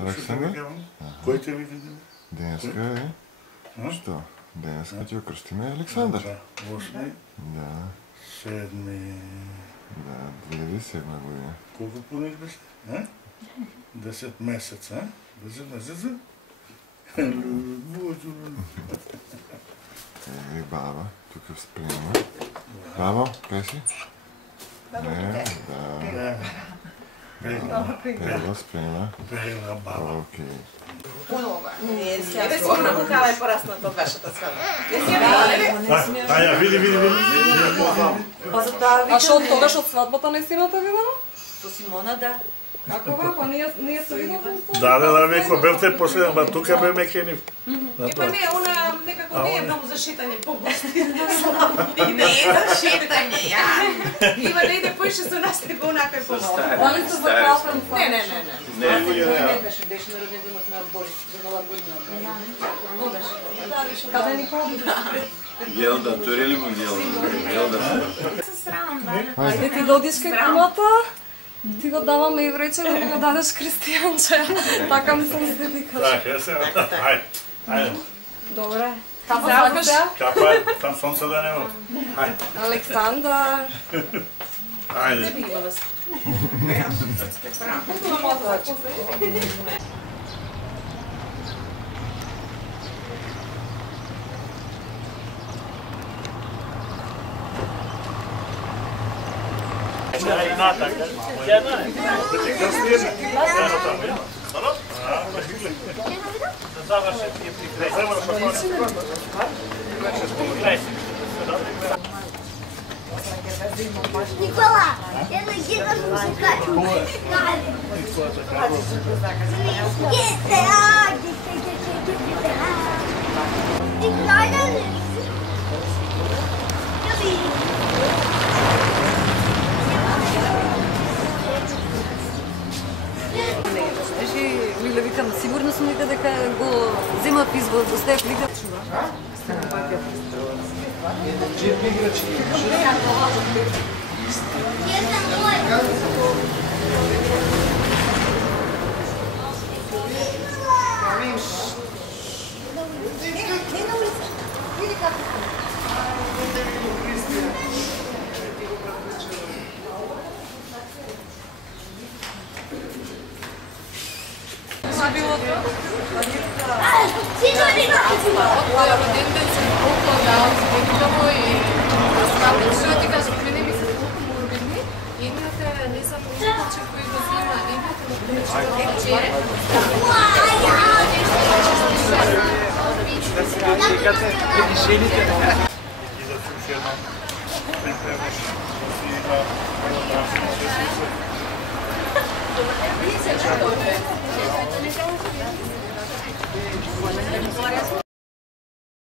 Александър? Кой те види? Денеска е. Що? Денеска ти окръстиме Александър. Да. 8. Да. 7. Да, 2007 година. Колко поних беше? 10 месеца, 10 месеца? Ей, баба, тук сприема. Баба, къде си? Не, да. Пегла сприема. Пегла баба. Окей. Не си много кала е пораснато от вашата сватба. Аня, види. А што од тогаш од свадбата не си имате видено? Со Симона, да. Ако па ние се видовме. Да, веко бевте последен, ба тука бе мекени. Па не, она некако не е многу за шетање по гости. Не е за шетање, ја. Има да иде поише со нас, него онака е помало. Дали сте за кафен? Не беше на родниот на Борис, за нова година. Каде ни ходи? Гелда, турили му Гелда. Се срамам, да. Ајде ти додиш кај кумата. Ти го даваме и врече да ми го дадеш Кристијанче. Така ми се издевикаш. Така, сега. Ајде. Добре. Капа сакаш? Капа, там сонце да нема. Ајде. Александар. Ајде. Никола, это где-то музыка. Лиле викам, сигурно сум вика дека го земат извод во степ лига.